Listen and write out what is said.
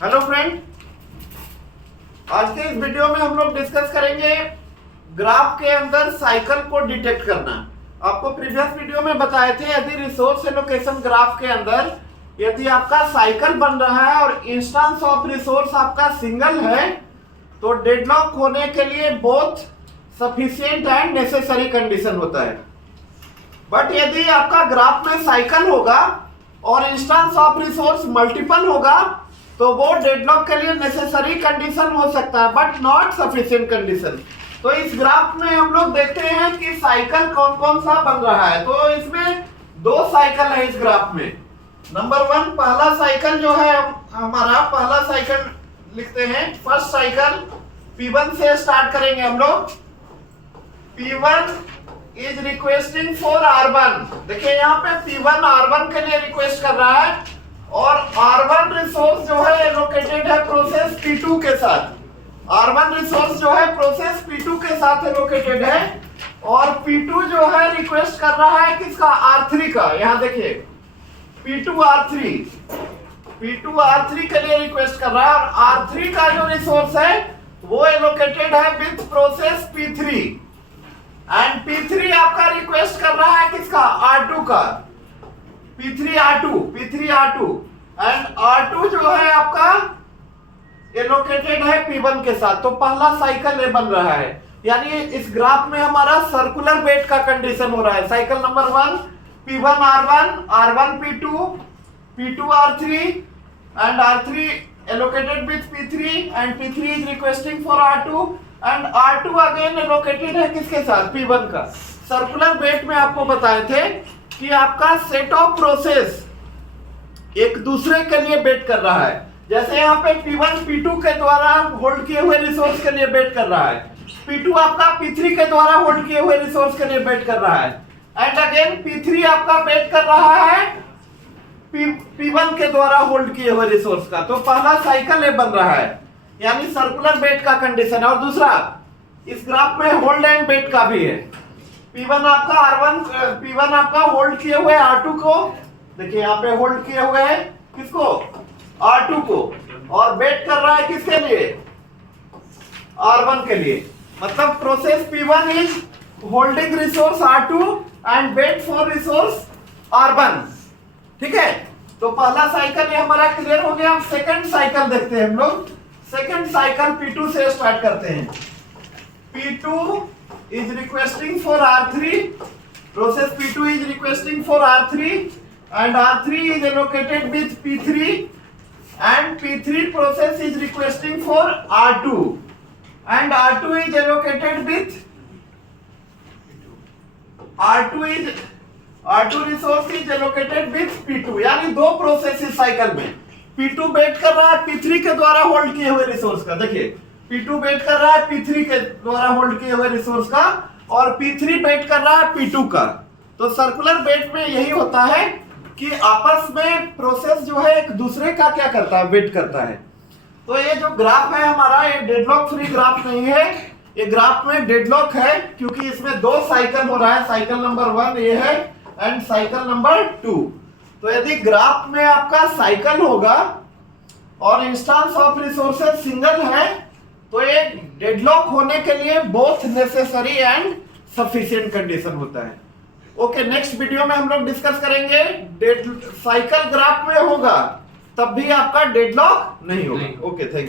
Hello friend, आज के इस वीडियो में हम लोग डिस्कस करेंगे ग्राफ के अंदर साइकिल को डिटेक्ट करना। आपको प्रीवियस वीडियो में बताए थे यदि रिसोर्स एलोकेशन ग्राफ के अंदर यदि आपका साइकिल बन रहा है और इंस्टेंस ऑफ रिसोर्स आपका सिंगल है तो डेडलॉक होने के लिए both sufficient and necessary condition होता है। बट यदि आपका ग्राफ में साइकिल होगा और इंस्टेंस ऑफ रिसोर्स मल्टीपल होगा तो वो डेडलॉक के लिए नेसेसरी कंडीशन हो सकता है बट नॉट सफिशिएंट कंडीशन। तो इस ग्राफ में हम लोग देखते हैं कि साइकिल कौन कौन सा बन रहा है। तो इसमें दो साइकिल है इस ग्राफ में। नंबर 1 पहला साइकिल जो है हमारा पहला साइकिल लिखते हैं। फर्स्ट साइकिल P1 से स्टार्ट करेंगे हम लोग। P1 is requesting for R1। देखिए यहाँ पे P1 R1 के लिए रिक्वेस्ट कर रहा है और R1 रिसोर्स जो है एलोकेटेड है प्रोसेस P2 के साथ। R1 रिसोर्स जो है प्रोसेस P2 के साथ एलोकेटेड है और P2 जो है रिक्वेस्ट कर रहा है किसका, R3 का। यहाँ देखिए P2 R3 के लिए रिक्वेस्ट कर रहा है और R3 का जो रिसोर्स है वो एलोकेटेड है with process P3 and P3 आपका रिक्वेस्ट कर रहा है किसका, R2 का। P3 R2 एंड R2 जो है आपका एलोकेटेड है P1 के साथ। तो पहला साइकिल बन रहा है, यानी इस ग्राफ में हमारा सर्कुलर बेट का कंडीशन हो रहा है। Cycle number 1 P1 R1 R1 P2 P2 R3 and R3 allocated with P3 and P3 is requesting for R2 and R2 again allocated है किसके साथ, P1 का। सर्कुलर बेट में आपको बताए थे कि आपका सेट ऑफ प्रोसेस एक दूसरे के लिए बेट कर रहा है। जैसे यहाँ पे P1 P2 के द्वारा होल्ड किए हुए रिसोर्स के लिए बेट कर रहा है, P2 आपका P3 के द्वारा होल्ड किए हुए रिसोर्स के लिए बेट कर रहा है एंड अगेन P3 आपका बेट कर रहा है P1 के द्वारा होल्ड किए हुए रिसोर्स का। तो पहला साइकिल बन रहा है, यानी सर्कुलर बेट का कंडीशन है। और दूसरा इस ग्राफ में होल्ड एंड बेट का भी है। P1 आपका होल्ड किए हुए R2 को, देखिए यहाँ पे होल्ड किए हुए हैं किसको, R2 को, और बेट कर रहा है किसके लिए, R1 के लिए। मतलब process P1 is holding resource R2 and wait for resource R1। ठीक है, तो पहला साइकिल ये हमारा क्लियर हो गया। अब सेकंड साइकिल देखते हैं हम लोग। सेकंड साइकिल P2 से स्टार्ट करते हैं। P2 is requesting for R3, process P2 is requesting for R3 and R3 is allocated with P3 and P3 process is requesting for R2 and R2 is allocated with R2 resource is allocated with P2। यानी दो process इस cycle में। P2 wait कर रहा है P3 के द्वारा hold किए हुए रिसोर्स का। देखिए P2 वेट कर रहा है P3 के द्वारा होल्ड किए हुए रिसोर्स का और P3 वेट कर रहा है P2 का। तो सर्कुलर वेट में यही होता है कि आपस में प्रोसेस जो है एक दूसरे का क्या करता है, वेट करता है। तो ये जो ग्राफ है हमारा ये डेडलॉक फ्री ग्राफ नहीं है, ये ग्राफ में डेडलॉक है क्योंकि इसमें दो साइकिल हो रहा है। साइकिल नंबर 1 ये है एंड साइकिल नंबर 2। तो यदि ग्राफ में आपका साइकिल होगा और इंस्टेंस ऑफ रिसोर्सेज सिंगल है तो ये डेडलॉक होने के लिए both necessary and sufficient condition होता है। ओके, नेक्स्ट वीडियो में हम लोग डिस्कस करेंगे साइकिल ग्राफ में होगा तब भी आपका डेडलॉक नहीं होगा। Okay, thank you.